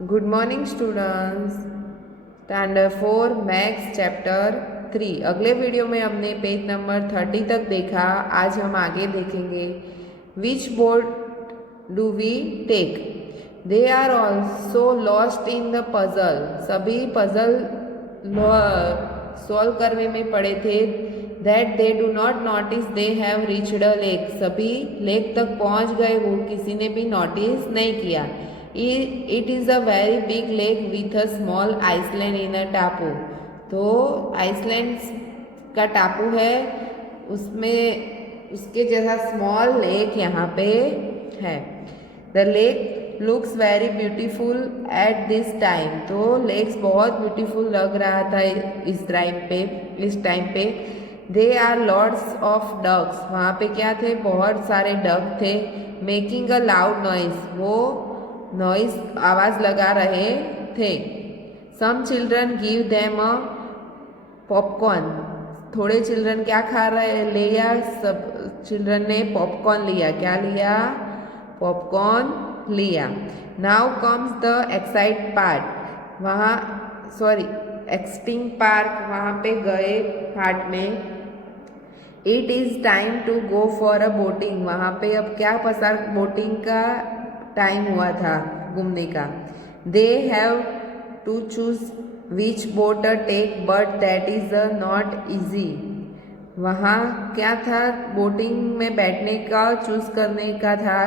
Good morning students. Standard 4 maths chapter 3। अगले video में हमने पेज नंबर 30 तक देखा। आज हम आगे देखेंगे। Which board do we take? They are also lost in the puzzle. सभी पजल सॉल्व करने में पड़े थे। That they do not notice they have reached a lake. सभी लेक तक पहुंच गए, वो किसी ने भी नोटिस नहीं किया। It is a very big lake with a small island in a टापू। तो आइसलैंड का टापू है, उसमें उसके जैसा स्मॉल लेक यहाँ पे है। The lake looks very beautiful at this time. तो लेक्स बहुत ब्यूटीफुल लग रहा था इस टाइम पे। They are lots of ducks. वहाँ पे क्या थे? बहुत सारे डक थे। Making a loud noise. वो नॉइस आवाज लगा रहे थे। Some children give them a popcorn. थोड़े चिल्ड्रन क्या खा रहे लिया? सब चिल्ड्रन ने पॉपकॉर्न लिया। क्या लिया? पॉपकॉर्न लिया। Now comes the excite part. वहाँ एक्सटिंग पार्क, वहाँ पे गए पार्ट में। It is time to go for a boating. वहाँ पे अब क्या पसार बोटिंग का टाइम हुआ था, घूमने का। They have to choose which boat take but that is not easy. वहाँ क्या था? बोटिंग में बैठने का चूज करने का था,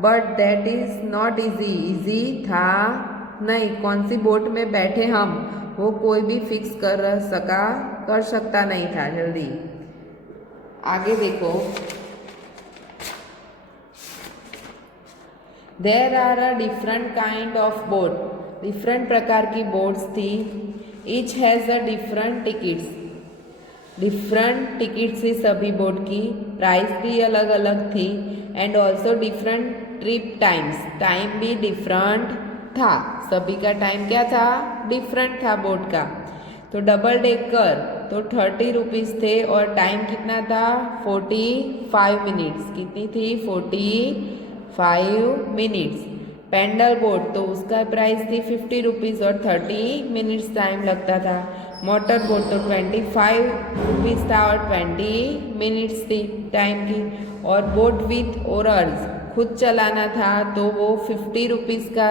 but that is not easy. Easy था नहीं। कौन सी बोट में बैठे हम, वो कोई भी फिक्स कर सकता नहीं था जल्दी। आगे देखो। There are a different kind of boat. Different प्रकार की बोट्स थी। Each has a different tickets. Different tickets थी सभी बोट की। प्राइस भी अलग अलग थी। And also different trip times. Time भी डिफरेंट था। सभी का टाइम क्या था? डिफरेंट था बोट का। तो डबल डेकर तो 30 रुपीज़ थे और टाइम कितना था? 45 मिनट्स। कितनी थी? 45 मिनट्स। पेंडल बोट तो उसका प्राइस थी 50 रुपीज़ और 30 मिनट्स टाइम लगता था। मोटर बोट तो 25 रुपीज़ था और 20 मिनट्स थी टाइम की। और बोट विथ ओरर्स, खुद चलाना था, तो वो 50 रुपीज़ का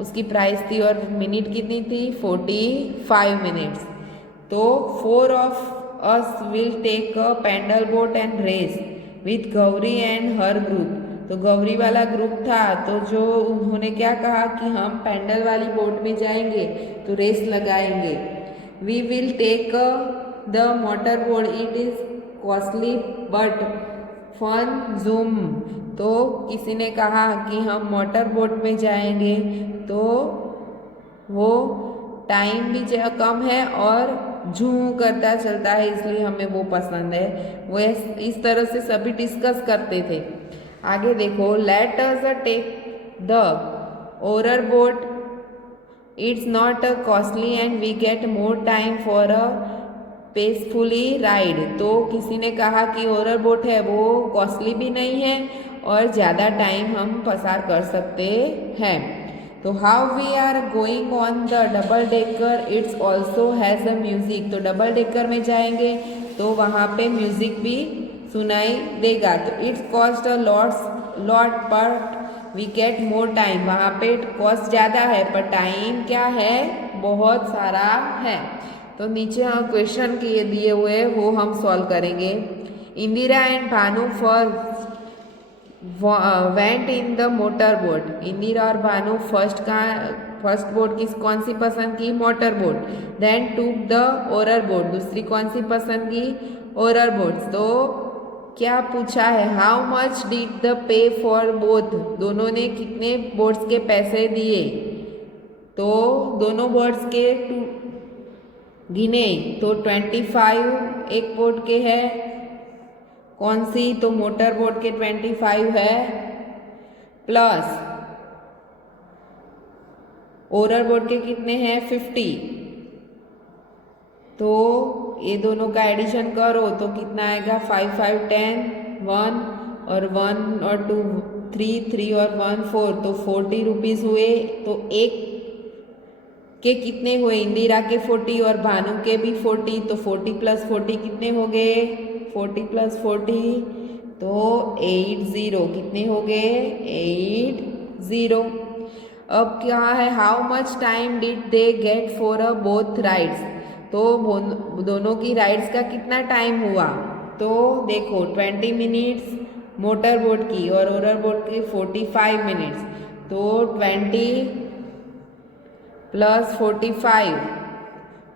उसकी प्राइस थी और मिनट कितनी थी? 45 मिनट्स। तो 4 of us will take a paddle boat and race with Gauri and her group. तो गौरी वाला ग्रुप था, तो जो उन्होंने क्या कहा कि हम पेंडल वाली बोट में जाएंगे तो रेस लगाएंगे। We will take the motor boat, it is costly but fun zoom. तो किसी ने कहा कि हम मोटर बोट में जाएंगे, तो वो टाइम भी कम है और झूम करता चलता है, इसलिए हमें वो पसंद है। वो इस तरह से सभी डिस्कस करते थे। आगे देखो। Let us take the oar boat, it's not costly and we get more time for a peacefully ride. तो किसी ने कहा कि ओरर बोट है, वो कॉस्टली भी नहीं है और ज़्यादा टाइम हम पसार कर सकते हैं। तो how we are going on the double decker, it's also has a music. तो डबल डेकर में जाएंगे तो वहाँ पे म्यूज़िक भी सुनाई देगा। तो it's cost a lot but we get more time. वहाँ पे कॉस्ट ज़्यादा है पर टाइम क्या है? बहुत सारा है। तो नीचे हम क्वेश्चन के दिए हुए वो हम सॉल्व करेंगे। Indira and Bhanu first went in the motor boat. Indira और भानु फर्स्ट बोट कौन सी पसंद की? Motor boat. Then took the oar boat, दूसरी कौन सी पसंद की? Oar boat. तो क्या पूछा है? How much did the pay for both? दोनों ने कितने बोट्स के पैसे दिए? तो दोनों बोट्स के गिने तो 25 एक बोट के है। कौन सी? तो मोटर बोट के 25 है, प्लस ओरर बोट के कितने हैं? 50। तो ये दोनों का एडिशन करो तो कितना आएगा? 5 5 10, 1 और 1 और 2 3 3 और 1 4, तो 40 रुपीज़ हुए। तो एक के कितने हुए, इंदिरा के 40 और भानु के भी 40, तो 40 प्लस 40 कितने हो गए, 40 प्लस 40 तो 80, कितने हो गए 80। अब क्या है, how much time did they get for a both rides, तो दोनों की राइड्स का कितना टाइम हुआ, तो देखो 20 मिनट्स मोटर बोट की और रोलर बोट की 45 मिनट्स, तो 20 प्लस 45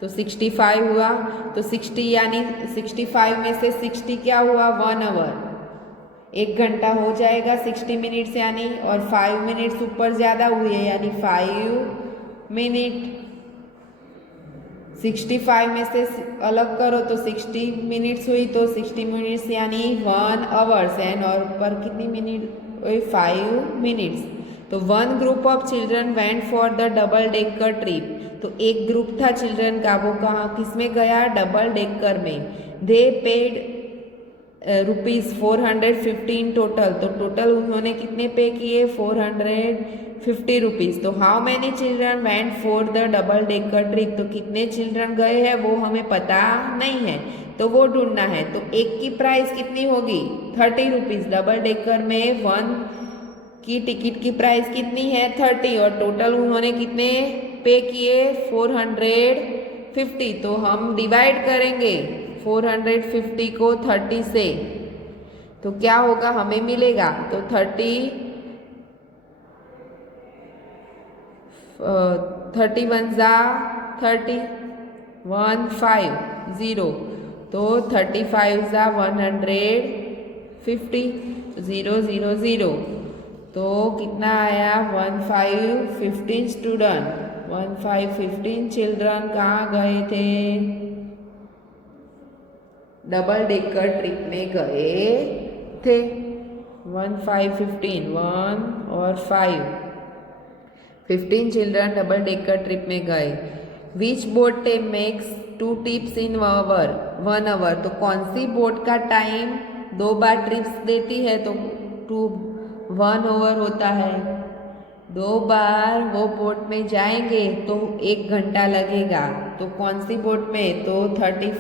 तो 65 हुआ, तो 60 यानी 65 में से 60 क्या हुआ 1 आवर, 1 घंटा हो जाएगा 60 मिनट्स यानी, और 5 मिनट्स ऊपर ज़्यादा हुई है यानी 5 मिनट, 65 में से अलग करो तो 60 मिनट्स हुई, तो 60 मिनट्स यानी 1 आवर्स एंड और पर कितनी मिनट हुई 5 मिनट्स। तो one group of children went for the double decker trip, तो एक ग्रुप था चिल्ड्रन का, वो कहाँ किस में गया, डबल डेकर में। दे पेड ₹415 टोटल, तो टोटल उन्होंने कितने पे किए 450 रुपीज़। तो how many children went for the double decker trip, तो कितने चिल्ड्रन गए हैं वो हमें पता नहीं है, तो वो ढूंढना है। तो एक की प्राइस कितनी होगी 30 रुपीज़, डबल डेकर में 1 की टिकट की प्राइस कितनी है 30, और टोटल उन्होंने कितने पे किए 450, तो हम डिवाइड करेंगे 450 को 30 से, तो क्या होगा हमें मिलेगा, तो 31 जा 30 150, तो 35 जा 150 0 0 0, तो कितना आया 1515 स्टूडेंट, 1515 चिल्ड्रन कहाँ गए थे, डबल डेकर ट्रिप में गए थे। 1515 1 और 15 चिल्ड्रन डबल डेकर ट्रिप में गए। Which boat makes 2 trips in 1 hour, तो कौन सी बोट का टाइम 2 बार ट्रिप्स देती है, तो 1 आवर होता है, 2 बार वो बोट में जाएंगे तो 1 घंटा लगेगा, तो कौन सी बोट में, तो 30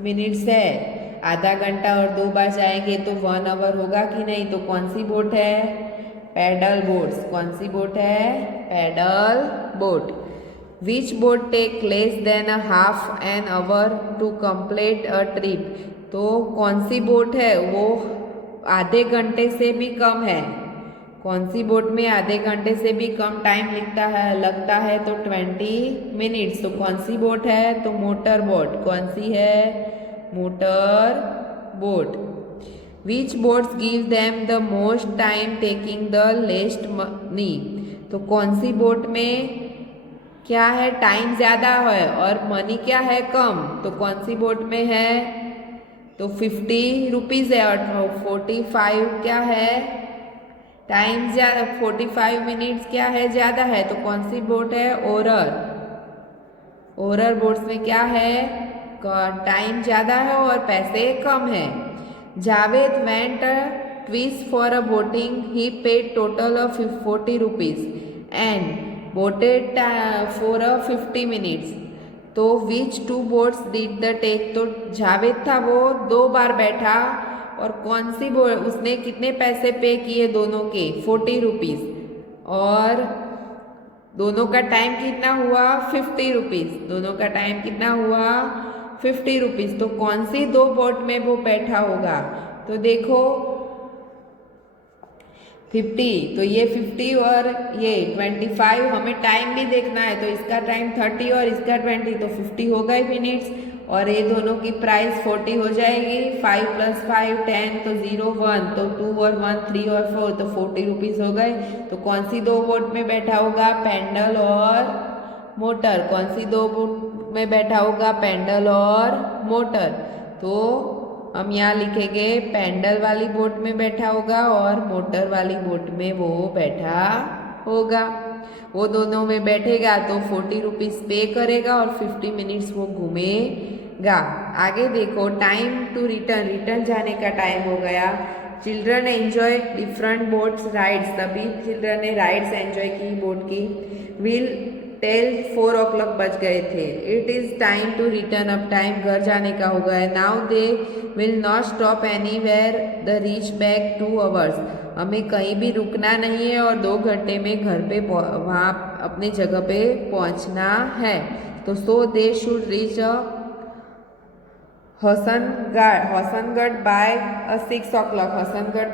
मिनट्स है, आधा घंटा, और 2 बार जाएंगे तो 1 आवर होगा कि नहीं, तो कौन सी बोट है, पैडल बोट्स, कौन सी बोट है, paddle boat. Which boat take less than a half an hour to complete a trip, तो कौन सी बोट है वो आधे घंटे से भी कम है, कौन सी बोट में आधे घंटे से भी कम टाइम लगता है, तो 20 मिनट्स, तो कौन सी बोट है, तो मोटर बोट, कौन सी है, motor boat. Which boats give them the most time taking the लेस्ट money, तो कौन सी बोट में क्या है टाइम ज़्यादा है और मनी क्या है कम, तो कौन सी बोट में है, तो 50 रुपीज़ है, और 45 क्या है टाइम ज़्यादा, 45 मिनट्स क्या है ज़्यादा है, तो कौन सी बोट है, ओरर बोट्स में क्या है टाइम ज़्यादा है और पैसे कम है। Javed went twice for a boating, he paid total of 40 rupees and boated for a 50 minutes, तो which 2 boats did the take, तो जावेद था वो 2 बार बैठा, और कौन सी बोट उसने कितने पैसे पे किए दोनों के 40 रुपीज़, और दोनों का टाइम कितना हुआ 50 रुपीज़, दोनों का टाइम कितना हुआ 50 रुपीज़, तो कौन सी 2 बोट में वो बैठा होगा, तो देखो 50, तो ये 50 और ये 25, हमें टाइम भी देखना है, तो इसका टाइम 30 और इसका 20, तो 50 हो गए मिनट्स, और ये दोनों की प्राइस 40 हो जाएगी, 5 + 5 10, तो 0 1, तो 2 और 1 3 और 4, तो 40 रुपीज़ हो गए। तो कौन सी 2 बोट में बैठा होगा, पेंडल और मोटर, कौन सी 2 बोट में बैठा होगा, पेंडल और मोटर, तो हम यहाँ लिखेंगे पेंडल वाली बोट में बैठा होगा और मोटर वाली बोट में वो बैठा होगा। वो दोनों में बैठेगा तो 40 रुपीज़ पे करेगा और 50 मिनट्स वो घूमेगा। आगे देखो, टाइम टू रिटर्न जाने का टाइम हो गया। Children enjoy different boats rides, सभी चिल्ड्रन ने राइड्स एंजॉय की बोट की। विल टेल 4 o'clock बज गए थे। It is time to return, अब टाइम घर जाने का हो गया है। Now they will not stop anywhere the reach back 2 hours, हमें कहीं भी रुकना नहीं है और 2 घंटे में घर पे वहाँ अपने जगह पे पहुँचना है। तो so they should reach Hasangarh by 6 o'clock। Hasangarh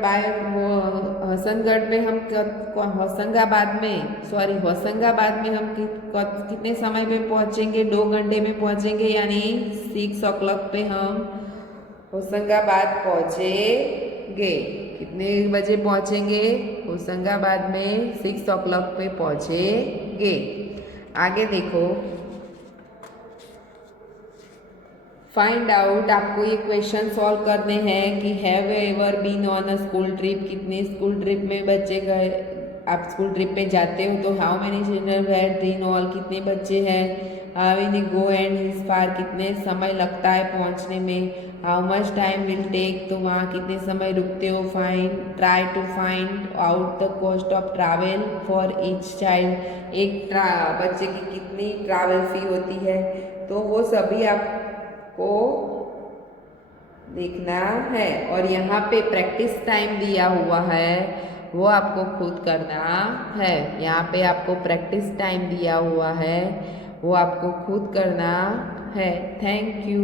पे हम होशंगाबाद में हम कितने समय पे पहुंचेंगे? 2 घंटे में पहुंचेंगे, यानी 6 o'clock पे हम होशंगाबाद पहुंचेंगे। कितने बजे पहुंचेंगे? होशंगाबाद में 6 o'clock पे पहुंचेंगे। आगे देखो, फाइंड आउट, आपको ये क्वेश्चन सॉल्व करने हैं कि have you ever been on a school trip, कितने स्कूल ट्रिप में बच्चे गए? आप स्कूल ट्रिप पे जाते हो तो how many children were in all, कितने बच्चे हैं? How many go and his far, कितने समय लगता है पहुंचने में? How much time will take, तो वहाँ कितने समय रुकते हो? Try to find out the cost of travel for each child, एक बच्चे की कितनी ट्रैवल फी होती है? तो वो सभी आप को देखना है। और यहाँ पे प्रैक्टिस टाइम दिया हुआ है, वो आपको खुद करना है। यहाँ पे आपको प्रैक्टिस टाइम दिया हुआ है, वो आपको खुद करना है। Thank you.